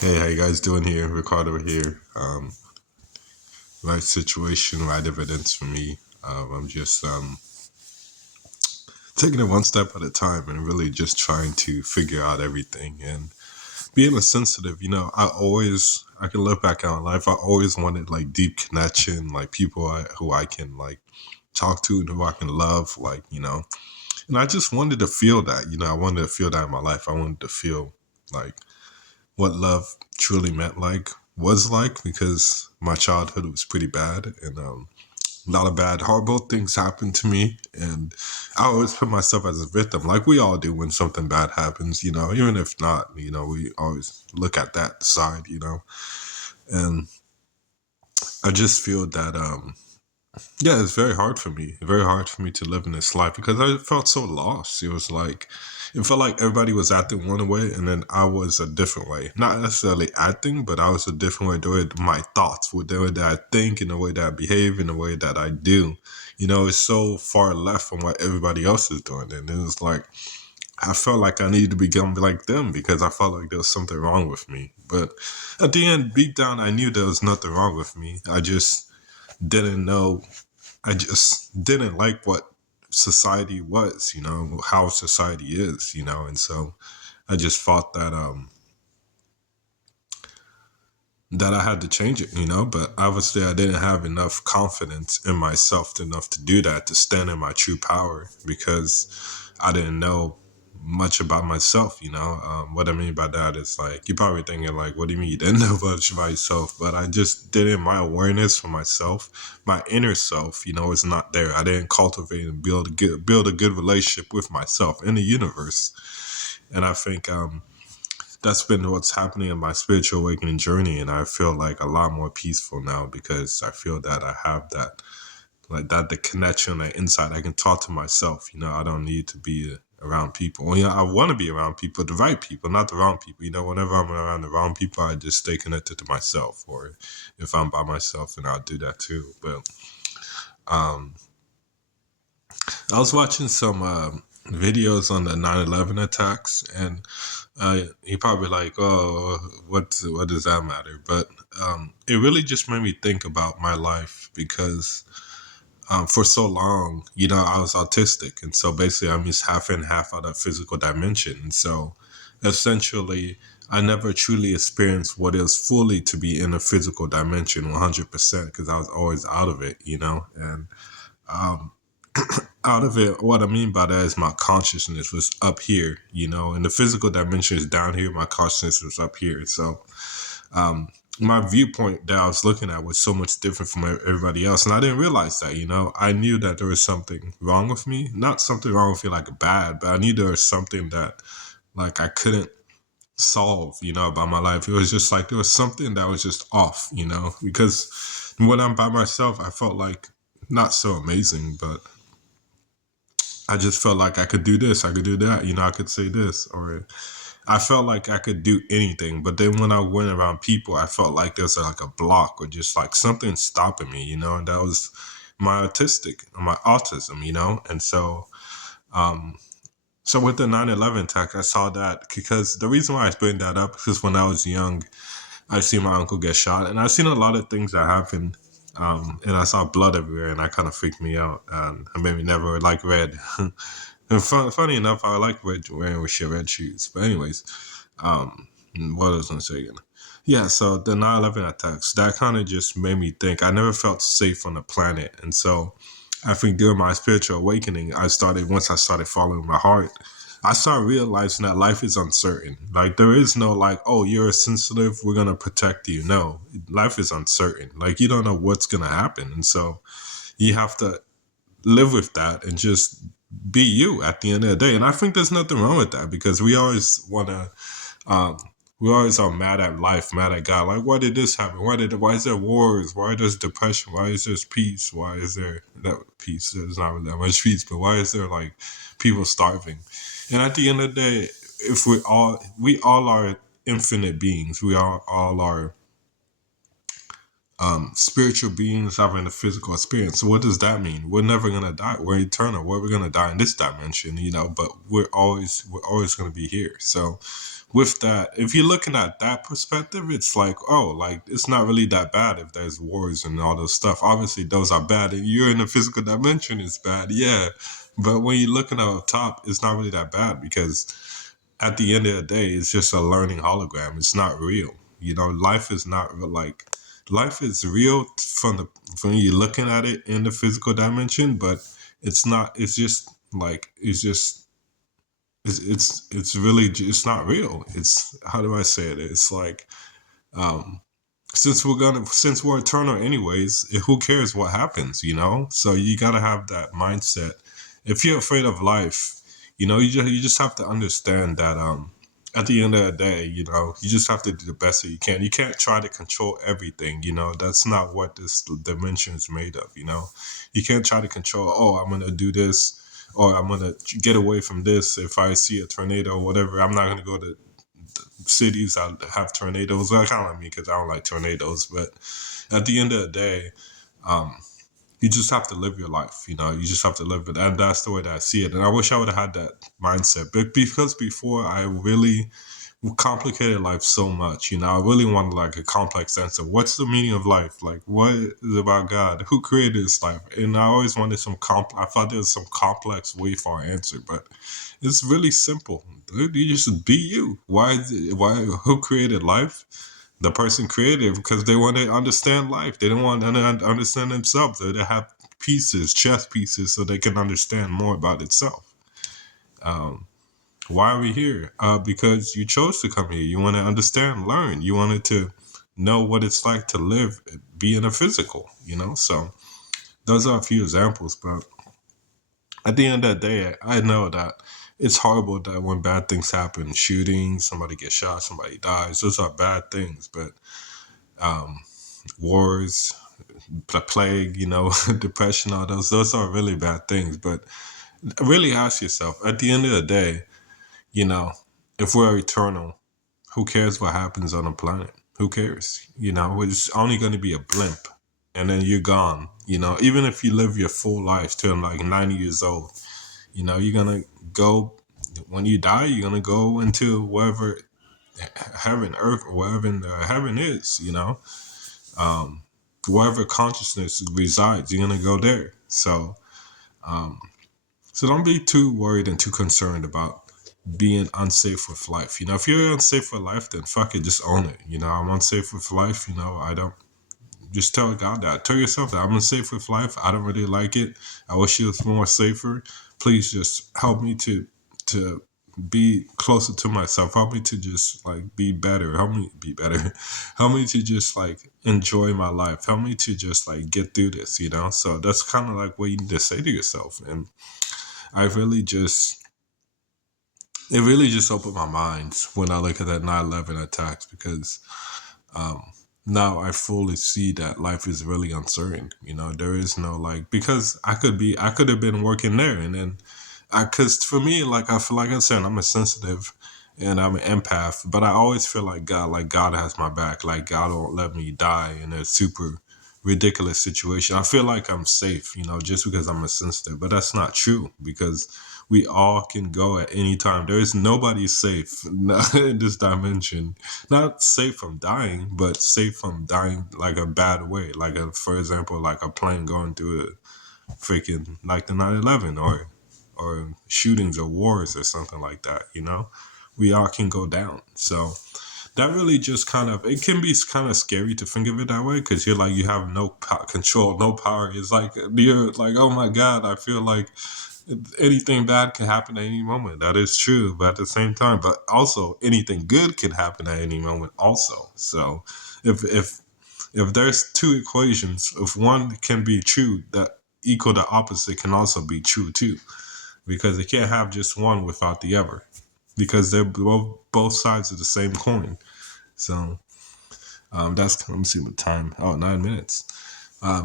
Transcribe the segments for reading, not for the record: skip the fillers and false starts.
Hey, how you guys doing here? Ricardo here. Right situation, right evidence for me. I'm just taking it one step at a time and really just trying to figure out everything and being a sensitive. I can look back on life. I always wanted like deep connection, like who I can like talk to and who I can love, and I just wanted to feel that. I wanted to feel that in my life. I wanted to feel like what love truly meant was like because my childhood was pretty bad and a lot of bad horrible things happened to me, and I always put myself as a victim like we all do when something bad happens, even if not, we always look at that side, and I just feel that yeah, it's very hard for me to live in this life because I felt so lost. It felt like everybody was acting one way and then I was a different way. Not necessarily acting, but I was a different way. The way my thoughts, with the way that I think, and the way that I behave, and the way that I do. It's so far left from what everybody else is doing. And it was like, I felt like I needed to become like them because I felt like there was something wrong with me. But at the end, deep down, I knew there was nothing wrong with me. Didn't know I just didn't like what society was, how society is, and so I just thought that I had to change it, but obviously I didn't have enough confidence in myself enough to do that, to stand in my true power because I didn't know much about myself, what I mean by that is like, you're probably thinking like, what do you mean you didn't know much about yourself? But I just didn't, my awareness for myself, my inner self, is not there. I didn't cultivate and build a good relationship with myself in the universe. And I think, that's been what's happening in my spiritual awakening journey, and I feel like a lot more peaceful now because I feel that I have that, like that, the connection, that insight. I can talk to myself. I don't need to be around people. Well, I want to be around people, the right people, not the wrong people. Whenever I'm around the wrong people, I just stay connected to myself. Or if I'm by myself, then I'll do that too. But um, I was watching some videos on the 9/11 attacks, and you probably like, oh, what does that matter? But it really just made me think about my life because for so long, I was autistic, and so basically I'm just half in, half out of physical dimension, and so essentially I never truly experienced what it was fully to be in a physical dimension 100% because I was always out of it, and um, out of it, what I mean by that is my consciousness was up here, and the physical dimension is down here. My consciousness was up here. So um, my viewpoint that I was looking at was so much different from everybody else. And I didn't realize that, I knew that there was something wrong with me. Not something wrong with me like bad, but I knew there was something that like I couldn't solve, about my life. It was just like there was something that was just off, because when I'm by myself, I felt like not so amazing, but I just felt like I could do this, I could do that, I could say this, or I felt like I could do anything. But then when I went around people, I felt like there's like a block or just like something stopping me, and that was my autism, and um, so with the 9/11 attack, I saw that because the reason why I bring that up is because when I was young, I seen my uncle get shot, and I seen a lot of things that happened. And I saw blood everywhere, and that kind of freaked me out, and it made me never like red. And funny enough, I like wearing red shoes. But anyways, um, what was I gonna say again? Yeah, so the 9/11 attacks, that kind of just made me think. I never felt safe on the planet, and so I think during my spiritual awakening, once I started following my heart, I started realizing that life is uncertain. Like there is no like, oh, you're sensitive, we're gonna protect you. No, life is uncertain. Like you don't know what's gonna happen, and so you have to live with that and just be you at the end of the day. And I think there's nothing wrong with that because um, we always are mad at life, mad at God. Like, why did this happen? Why is there wars? Why there's depression? Why is there peace? Why is there that peace? There's not really that much peace, but why is there like people starving? And at the end of the day, if we all are infinite beings. We all are spiritual beings having a physical experience. So what does that mean? We're never gonna die. We're eternal. We're gonna die in this dimension, but we're always gonna be here. So with that, if you're looking at that perspective, it's like, oh, like it's not really that bad if there's wars and all those stuff. Obviously, those are bad, and you're in the physical dimension, it's bad, yeah. But when you're looking up top, it's not really that bad because at the end of the day, it's just a learning hologram. It's not real. You know, life is not like life is real from you looking at it in the physical dimension, but it's not. It's just like it's really it's not real. It's how do I say it? It's like um since we're eternal anyways, who cares what happens, you know? So you gotta have that mindset. If you're afraid of life, you know, you just have to understand that at the end of the day, you know, you just have to do the best that you can. You can't try to control everything, you know. That's not what this dimension is made of, you know. You can't try to control, oh, I'm gonna do this or I'm gonna get away from this. If I see a tornado or whatever, I'm not gonna go to cities that have tornadoes. Well, kind of like me because I don't like tornadoes. But at the end of the day, um, you just have to live your life. You know, you just have to live it, and that's the way that I see it. And I wish I would have had that mindset, but because before I really complicated life so much. You know, I really wanted like a complex answer. What's the meaning of life? Like, what is about God? Who created this life? And I always wanted I thought there was some complex way for our answer, but it's really simple. Dude, you just be you. Why? Who created life? The person created it because they want to understand life. They don't want to understand themselves. They have pieces, chess pieces, so they can understand more about itself. Um, why are we here? Because you chose to come here. You want to understand, learn. You wanted to know what it's like to live, be in a physical, you know? So those are a few examples. But at the end of the day, I know that it's horrible that when bad things happen, shootings, somebody gets shot, somebody dies, those are bad things. But um, wars, the plague, you know, depression, all those are really bad things. But really ask yourself, at the end of the day, you know, if we're eternal, who cares what happens on the planet? Who cares? You know, it's only going to be a blimp and then you're gone. You know, even if you live your full life till like 90 years old, you know, you're going to go, when you die, you're going to go into wherever heaven, earth, or wherever heaven is, you know, um, wherever consciousness resides, you're going to go there. Um, so don't be too worried and too concerned about being unsafe with life. You know, if you're unsafe with life, then fuck it, just own it. You know, I'm unsafe with life. You know, I don't just tell God that. Tell yourself that I'm unsafe with life. I don't really like it. I wish it was more safer. Please just help me to be closer to myself. Help me to just like be better. Help me be better. Help me to just like enjoy my life. Help me to just like get through this, you know? So that's kind of like what you need to say to yourself. And I really just it really just opened my mind when I look at that 9/11 attacks because um, now I fully see that life is really uncertain. You know, there is no like because I could have been working there, and then because for me, like I feel like I said, I'm a sensitive and I'm an empath, but I always feel like God has my back, like God won't let me die in a super ridiculous situation. I feel like I'm safe, you know, just because I'm a sensitive, but that's not true because we all can go at any time. There is nobody safe in this dimension. Not safe from dying, but safe from dying like a bad way. Like, for example, like a plane going through a freaking, like the 9/11 or shootings or wars or something like that, you know? We all can go down. So that really just kind of, it can be kind of scary to think of it that way because you're like, you have no control, no power. It's like, you're like, oh my God, I feel like anything bad can happen at any moment. That is true, but at the same time, but also anything good can happen at any moment also. So if there's two equations, if one can be true, that equal the opposite can also be true too, because it can't have just one without the other, because they're both sides of the same coin. So that's, let me see what time. Oh, 9 minutes.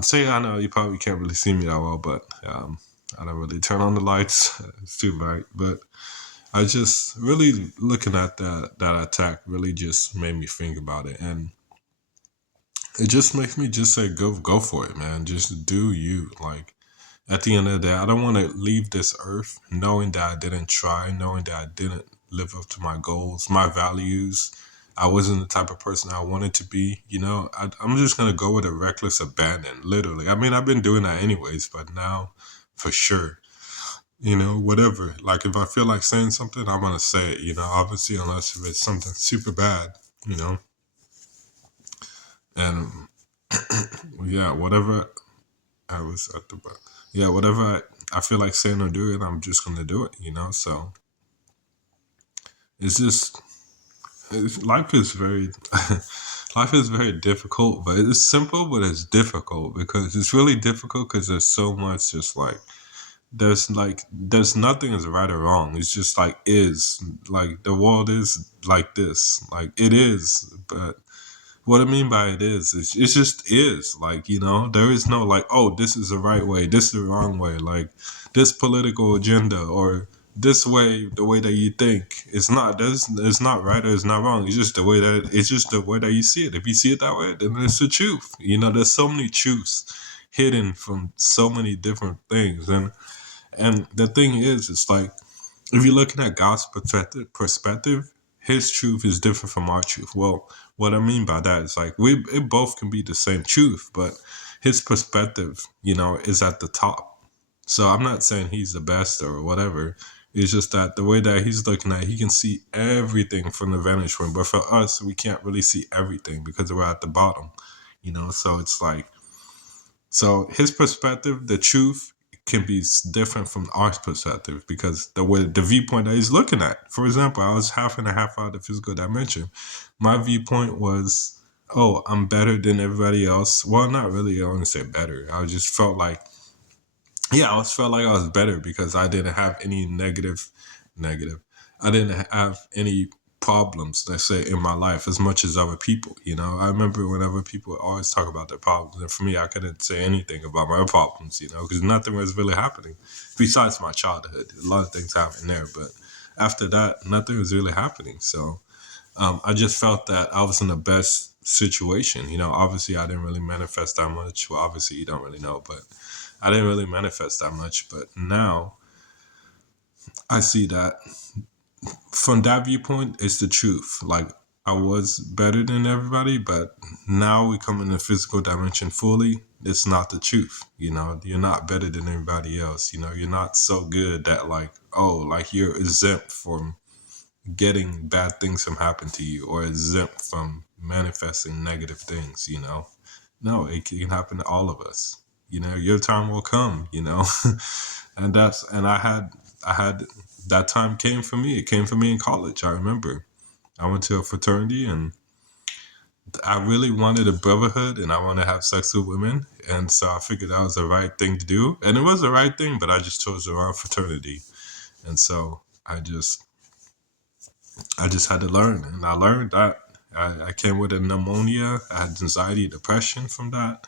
So yeah, I know you probably can't really see me that well, but I don't really turn on the lights. It's too bright. But I just really looking at that attack really just made me think about it, and it just makes me just say go for it, man. Just do you. Like at the end of the day, I don't want to leave this earth knowing that I didn't try, knowing that I didn't live up to my goals, my values. I wasn't the type of person I wanted to be. I'm just gonna go with a reckless abandon, literally. I mean, I've been doing that anyways, but now, for sure, whatever. Like if I feel like saying something, I'm gonna say it. Obviously, unless if it's something super bad, you know, and yeah, whatever I was at the, yeah, whatever I feel like saying or doing, I'm just gonna do it. So it's just life is very life is very difficult, but it's simple, but it's difficult because it's really difficult because there's so much just there's nothing is right or wrong. It's just like is like the world is like this, like it is. But what I mean by it is it just is, like, there is no like, oh, this is the right way, this is the wrong way, like this political agenda or this way, the way that you think. It's not right or it's not wrong. It's just the way that you see it. If you see it that way, then it's the truth. There's so many truths hidden from so many different things. And the thing is, it's like if you're looking at God's perspective, His truth is different from our truth. Well, what I mean by that is like it both can be the same truth, but His perspective, is at the top. So I'm not saying He's the best or whatever. It's just that the way that He's looking at, He can see everything from the vantage point. But for us, we can't really see everything because we're at the bottom. So it's like so his perspective, the truth, can be different from our perspective because the viewpoint that he's looking at. For example, I was half and a half out of the physical dimension. My viewpoint was, oh, I'm better than everybody else. Well, not really. I wouldn't say better. I just felt like, yeah, I always felt like I was better because I didn't have any negative. I didn't have any problems, let's say, in my life as much as other people. I remember whenever people always talk about their problems, and for me, I couldn't say anything about my problems, because nothing was really happening besides my childhood. A lot of things happened there, but after that, nothing was really happening. So I just felt that I was in the best situation. Obviously, I didn't really manifest that much. Well, obviously, you don't really know, but I didn't really manifest that much. But now I see that from that viewpoint, it's the truth. Like I was better than everybody, but now we come in the physical dimension fully. It's not the truth. You're not better than everybody else. You're not so good that like, oh, like you're exempt from getting bad things from happen to you or exempt from manifesting negative things. No, it can happen to all of us. Your time will come. And I had that time came for me. It came for me in college. I remember I went to a fraternity and I really wanted a brotherhood and I wanted to have sex with women. And so I figured that was the right thing to do. And it was the right thing, but I just chose the wrong fraternity. And so I just had to learn. And I learned that I came with a pneumonia. I had anxiety, depression from that.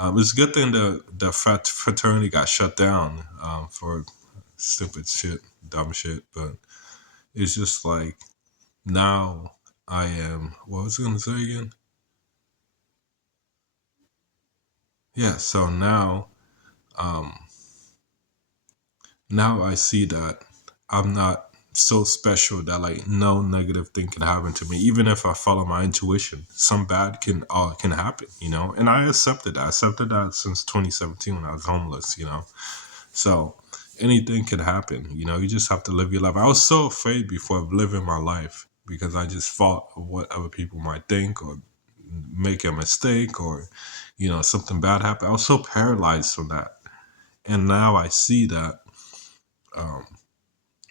It's a good thing the fraternity got shut down for stupid shit, dumb shit. But it's just like now I am. What was I gonna say again? Yeah. So um, now I see that I'm not so special that like no negative thing can happen to me. Even if I follow my intuition, some bad can happen. And I accepted that. I accepted that since 2017 when I was homeless. So anything could happen. You just have to live your life. I was so afraid before of living my life because I just thought of what other people might think or make a mistake or, something bad happen. I was so paralyzed from that. And now I see um,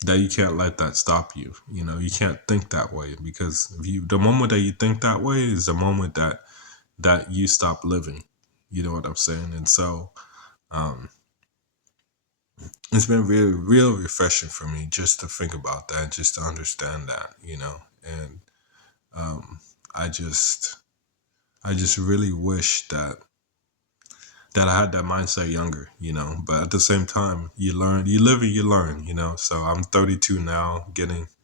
that you can't let that stop you. You can't think that way because the moment that you think that way is the moment that you stop living. You know what I'm saying? And so, um, it's been really, real refreshing for me just to think about that, just to understand that. And um, I just, I just really wish that I had that mindset younger. But at the same time, you live and you learn. So I'm 32 now,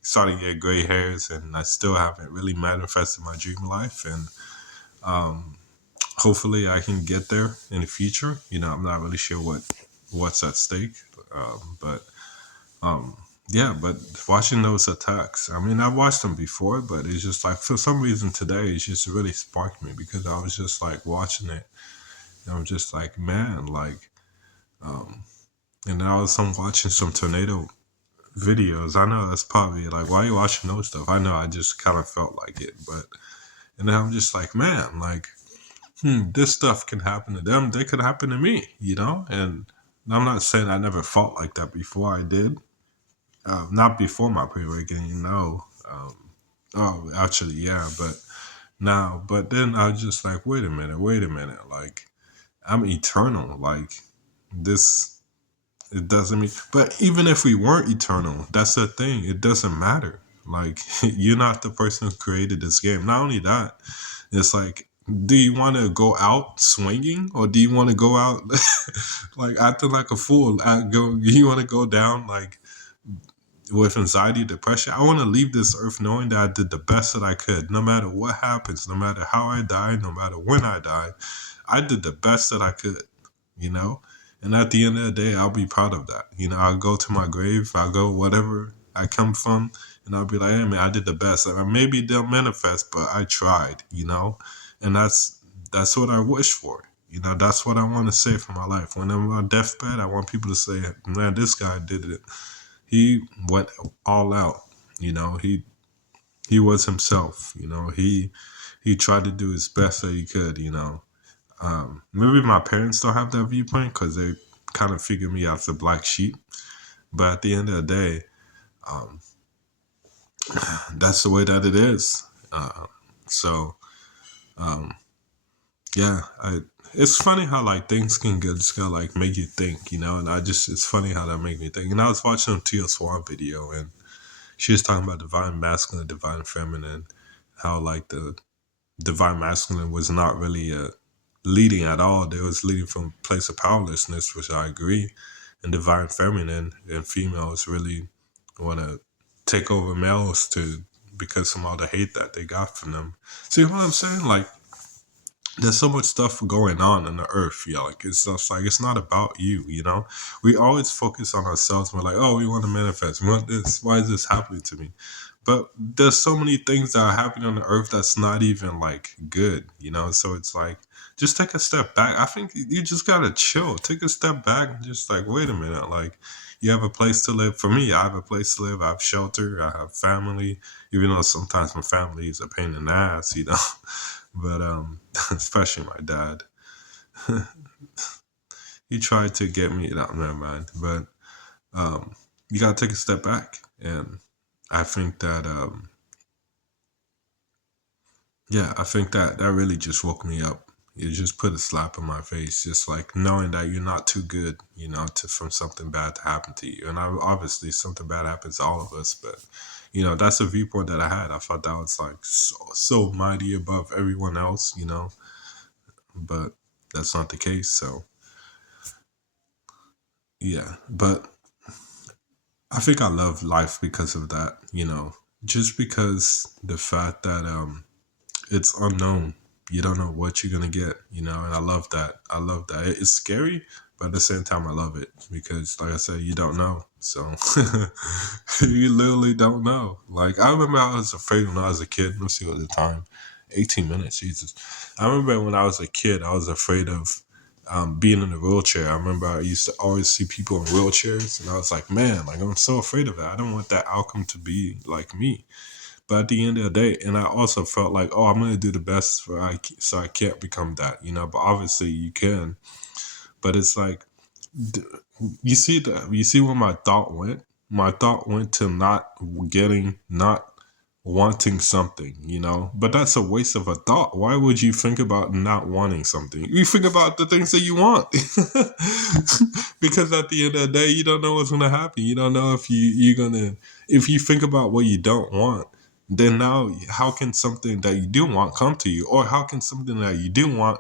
starting to get gray hairs, and I still haven't really manifested my dream life. And um, hopefully, I can get there in the future. I'm not really sure what's at stake, but. yeah, but watching those attacks, I mean, I watched them before, but it's just like for some reason today, it's just really sparked me because I was just like watching it. And I'm just like, man, like, um, and now as I'm watching some tornado videos, I know that's probably like, why are you watching those stuff? I know I just kind of felt like it, but, and then I'm just like, man, like, this stuff can happen to them. They could happen to me, you know? And I'm not saying I never felt like that before I did. Not before my pre-awakening, no. Oh, actually, yeah, but now, but then I was just like, wait a minute. Like, I'm eternal. Like, this, it doesn't mean, but even if we weren't eternal, that's the thing. It doesn't matter. Like, you're not the person who created this game. Not only that, it's like, do you want to go out swinging or do you want to go out like acting like a fool? You want to go down like with anxiety, depression? I want to leave this earth knowing that I did the best that I could, no matter what happens, no matter how I die, no matter when I die. I did the best that I could, you know? And at the end of the day, I'll be proud of that. You know, I'll go to my grave, I'll go whatever I come from, and I'll be like, hey man, I did the best. And maybe they'll manifest, but I tried, you know? And that's what I wish for. You know, that's what I want to say for my life. When I'm on deathbed, I want people to say, man, this guy did it. He went all out. You know, he was himself. You know, he tried to do his best that he could. You know, maybe my parents don't have that viewpoint because they kind of figure me out as a black sheep. But at the end of the day, um, that's the way that it is. So um, yeah, it's funny how like things can just kind of like make you think, you know. And it's funny how that make me think. And I was watching a Tia Swan video, and she was talking about divine masculine, divine feminine, how like the divine masculine was not really leading at all. They was leading from a place of powerlessness, which I agree. And divine feminine and females really want to take over males to because of all the hate that they got from them. See what I'm saying? Like there's so much stuff going on the earth, yeah. Like it's just like it's not about you, you know. We always focus on ourselves. We're like, oh, we want to manifest. We want this. Why is this happening to me? But there's so many things that are happening on the earth that's not even like good, you know. So it's like just take a step back. I think you just gotta chill. Take a step back and just like wait a minute. Like you have a place to live. For me, I have a place to live. I have shelter. I have family. Even though sometimes my family is a pain in the ass, you know. But especially my dad, he tried to get me out of my mind. But you gotta take a step back, and I think that yeah, I think that that really just woke me up. It just put a slap in my face, just like knowing that you're not too good, you know, to from something bad to happen to you. And obviously something bad happens to all of us, but you know, that's a viewpoint that I had. I thought that was like so mighty above everyone else, you know, but that's not the case. So yeah, but I think I love life because of that, you know, just because the fact that it's unknown. You don't know what you're gonna get, you know, and I love that. I love that. It's scary, but at the same time, I love it because, like I said, you don't know. So you literally don't know. Like I remember, I was afraid when I was a kid. Let's see what the time. 18 minutes, Jesus. I remember when I was a kid, I was afraid of being in a wheelchair. I remember I used to always see people in wheelchairs, and I was like, man, like I'm so afraid of that. I don't want that outcome to be like me. But at the end of the day, and I also felt like, oh, I'm gonna do the best so I can't become that, you know. But obviously, you can. But it's like, d- you see where my thought went. My thought went to not wanting something, you know. But that's a waste of a thought. Why would you think about not wanting something? You think about the things that you want, because at the end of the day, you don't know what's gonna happen. You don't know if you're gonna if you think about what you don't want, then now how can something that you do want come to you, or how can something that you do want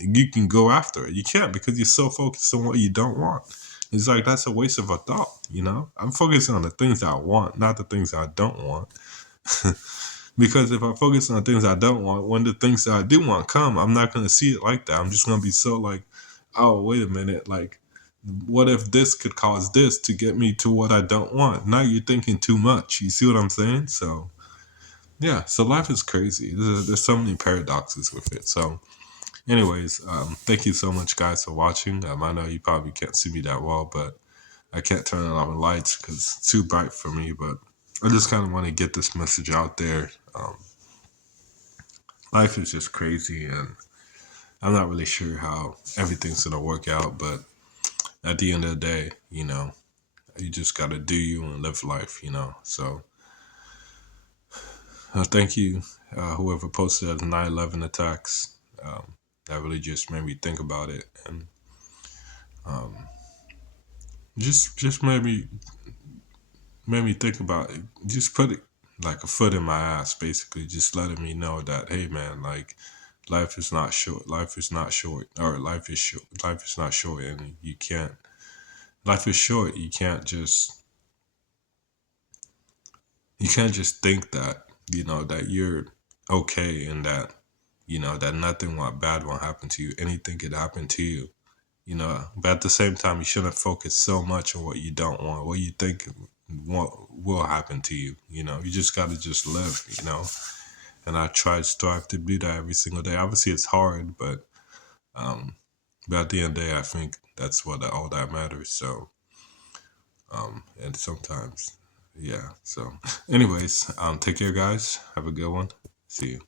you can go after it? You can't because you're so focused on what you don't want. It's like that's a waste of a thought, you know. I'm focusing on the things that I want, not the things that I don't want. Because if I focus on things I don't want, when the things that I do want come, I'm not gonna see it like that. I'm just gonna be so like, oh wait a minute, like what if this could cause this to get me to what I don't want? Now you're thinking too much. You see what I'm saying? So yeah, so life is crazy. There's so many paradoxes with it. So anyways, thank you so much, guys, for watching. I know you probably can't see me that well, but I can't turn on the lights because it's too bright for me. But I just kind of want to get this message out there. Life is just crazy, and I'm not really sure how everything's gonna work out. But at the end of the day, you just gotta do you and live life. So thank you, whoever posted the 9/11 attacks. That really just made me think about it, and just made me think about it. Just put it like a foot in my ass, basically, just letting me know that, hey, man, like life is not short. Life is not short, or life is short. Life is not short, and you can't. Life is short. You can't just think that that you're okay, and that that nothing bad won't happen to you. Anything could happen to you. But at the same time, you shouldn't focus so much on what you don't want, what you think will happen to you. You just got to just live. And I try to strive to do that every single day. Obviously, it's hard, but at the end of the day, I think that's what all that matters. So, and sometimes, yeah. So, anyways, take care, guys. Have a good one. See you.